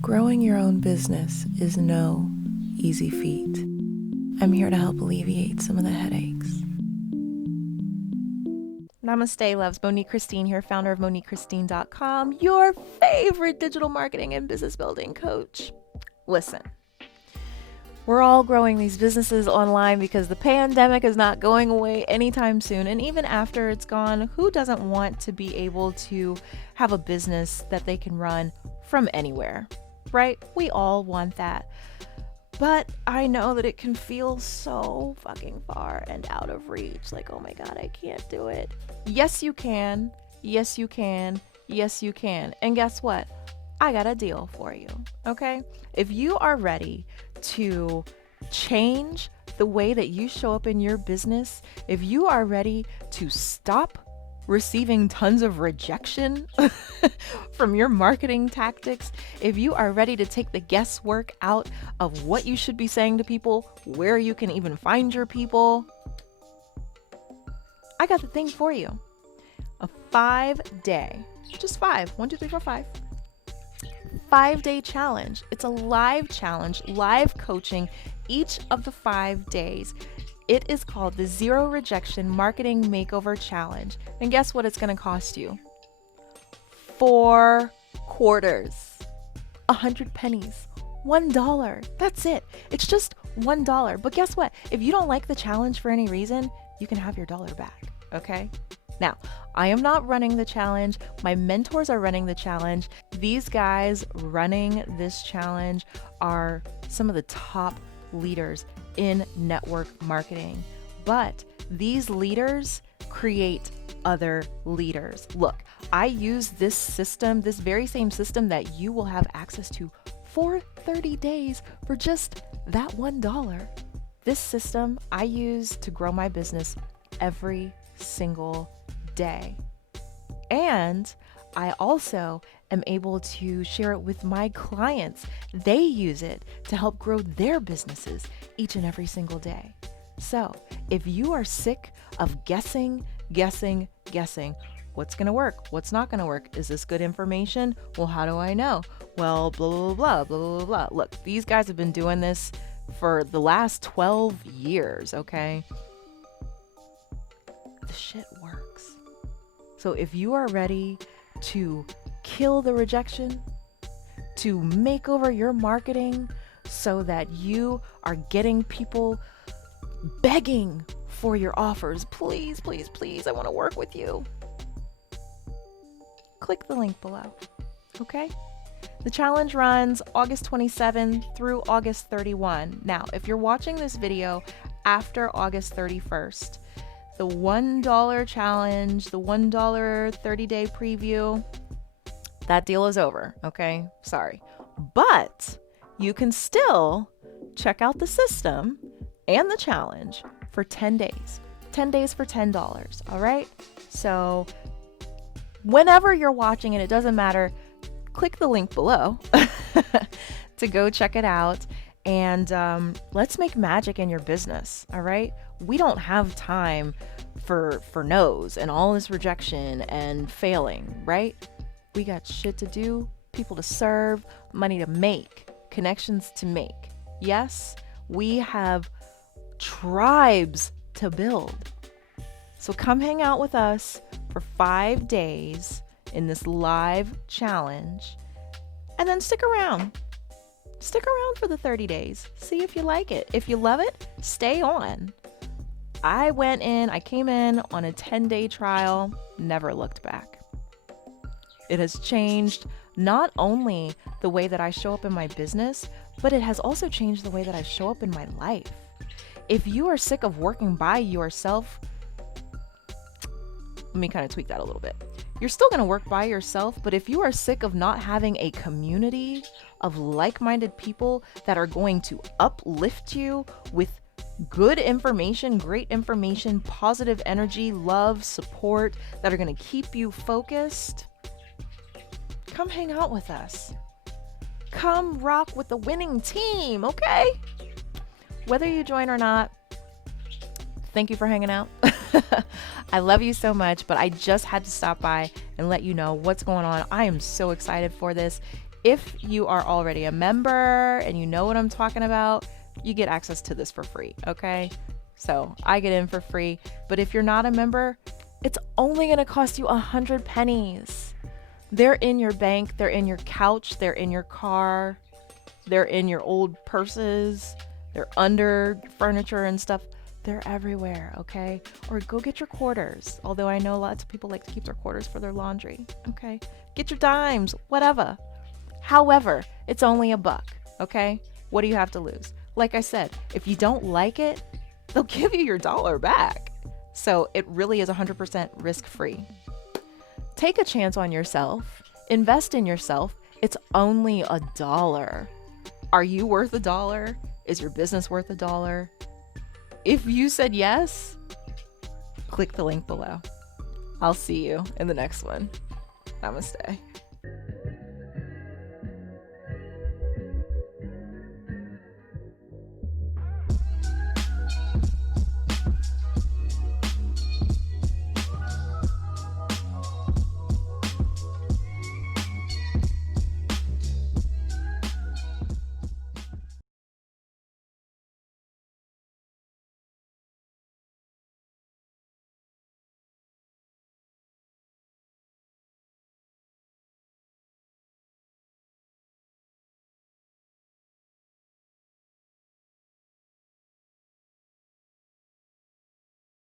Growing your own business is no easy feat. I'm here to help alleviate some of the headaches. Namaste, loves. Monique Christine here, founder of MoniqueChristine.com, your favorite digital marketing and business building coach. Listen, we're all growing these businesses online because the pandemic is not going away anytime soon. And even after it's gone, who doesn't want to be able to have a business that they can run from anywhere, right? We all want that. But I know that it can feel so fucking far and out of reach. Like, oh my God, I can't do it. Yes, you can. Yes, you can. Yes, you can. And guess what? I got a deal for you, okay? If you are ready to change the way that you show up in your business, if you are ready to stop receiving tons of rejection from your marketing tactics, if you are ready to take the guesswork out of what you should be saying to people, where you can even find your people, I got the thing for you. A 5-day, just 5, 1, 2, 3, 4, 5, 5-day challenge. It's a live challenge, live coaching each of the 5 days. It is called the Zero Rejection Marketing Makeover Challenge. And guess what it's going to cost you? 4 quarters, 100 pennies, $1. That's it. It's just $1. But guess what? If you don't like the challenge for any reason, you can have your dollar back. Okay? Now, I am not running the challenge. My mentors are running the challenge. These guys running this challenge are some of the top leaders in network marketing. But these leaders create other leaders. Look, I use this system, this very same system that you will have access to for 30 days for just that $1. This system I use to grow my business every single day. And I also am able to share it with my clients. They use it to help grow their businesses each and every single day. So if you are sick of guessing, what's going to work? What's not going to work? Is this good information? Well, how do I know? Well, blah, blah, blah, blah, blah, blah. Look, these guys have been doing this for the last 12 years, okay? The shit works. So if you are ready to kill the rejection, to make over your marketing so that you are getting people begging for your offers, please, please, please, I want to work with you. Click the link below, okay? The challenge runs August 27 through August 31. Now, if you're watching this video after August 31st, the $1 challenge, the $1 30-day preview, that deal is over, okay? Sorry. But you can still check out the system and the challenge for 10 days. 10 days for $10, all right? So whenever you're watching, and it doesn't matter, click the link below to go check it out. And let's make magic in your business, all right? We don't have time for no's and all this rejection and failing, right? We got shit to do, people to serve, money to make, connections to make. Yes, we have tribes to build. So come hang out with us for 5 days in this live challenge, and then stick around. Stick around for the 30 days. See if you like it. If you love it, stay on. I came in on a 10-day trial, never looked back. It has changed not only the way that I show up in my business, but it has also changed the way that I show up in my life. If you are sick of working by yourself, let me kind of tweak that a little bit. You're still going to work by yourself, but if you are sick of not having a community of like-minded people that are going to uplift you with good information, great information, positive energy, love, support, that are going to keep you focused, come hang out with us. Come rock with the winning team, okay? Whether you join or not, thank you for hanging out. I love you so much, but I just had to stop by and let you know what's going on. I am so excited for this. If you are already a member and you know what I'm talking about, you get access to this for free, okay? So I get in for free, but if you're not a member, it's only gonna cost you 100 pennies. They're in your bank, they're in your couch, they're in your car, they're in your old purses, they're under furniture and stuff. They're everywhere, okay? Or go get your quarters, although I know lots of people like to keep their quarters for their laundry, okay? Get your dimes, whatever. However, it's only $1, okay? What do you have to lose? Like I said, if you don't like it, they'll give you your dollar back. So it really is 100% risk-free. Take a chance on yourself. Invest in yourself. It's only $1. Are you worth $1? Is your business worth $1? If you said yes, click the link below. I'll see you in the next one. Namaste.